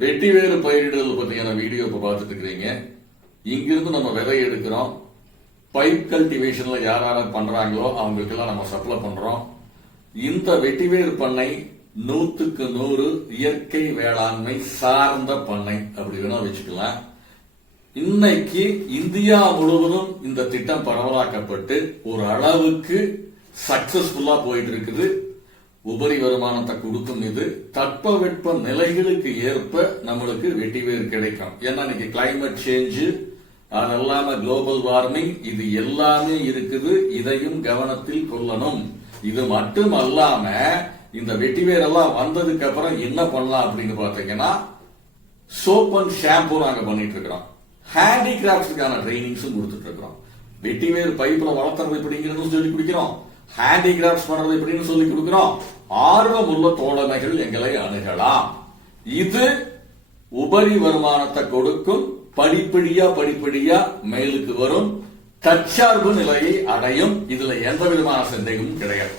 வெட்டி வேறு பயிரிடுதல் பத்தியான வீடியோ இப்ப பார்த்துட்டு இருக்கிறீங்க. இங்கிருந்து நம்ம விதை எடுக்கிறோம். பைப் கல்டிவேஷன்ல யார் யார் பண்றாங்களோ அவங்களுக்கெல்லாம் நம்ம சப்ளை பண்றோம். இந்த வெட்டிவேர் பண்ணை 100க்கு 100 இயற்கை வேளாண்மை சார்ந்த பண்ணை அப்படி வேணா வச்சுக்கலாம். இன்னைக்கு இந்தியா முழுவதும் இந்த திட்டம் பரவலாக்கப்பட்டு ஒரு அளவுக்கு சக்சஸ்ஃபுல்லா போயிட்டு இருக்குது. உபரி வருமானத்தை கொடுக்கும் இது தட்பவெட்ப நிலைகளுக்கு ஏற்ப நம்மளுக்கு வெட்டிவேர் கிடைக்கும். ஏன்னா இன்னைக்கு கிளைமேட் சேஞ்சு, அது இல்லாம குளோபல் வார்மிங், இது எல்லாமே இருக்குது. இதையும் கவனத்தில் கொள்ளணும். இது மட்டும் அல்லாம இந்த வெட்டிவேர் எல்லாம் வந்ததுக்கு அப்புறம் என்ன பண்ணலாம் அப்படின்னு பாத்தீங்கன்னா, சோப் அண்ட் ஷாம்பு நாங்க பண்ணிட்டு இருக்கிறோம். ஹேண்டிகிராஃப்ட்ஸுக்கான ட்ரைனிங்ஸும் கொடுத்துட்டு இருக்கிறோம். வெட்டிவேர் பைப்ல வளர்த்துறது எப்படிங்கிறது சொல்லி கொடுக்கிறோம். ஹேண்டிகிராஃப்ட்ஸ் பண்றது எப்படின்னு சொல்லி கொடுக்கிறோம். ஆர்வம் உள்ள தோழமைகள் எங்களை அணுகலாம். இது உபரி வருமானத்தை கொடுக்கும். படிப்படியா மேலுக்கு வரும். தற்சார்பு நிலையை அடையும். இதுல எந்த விதமான சந்தேகமும் கிடையாது.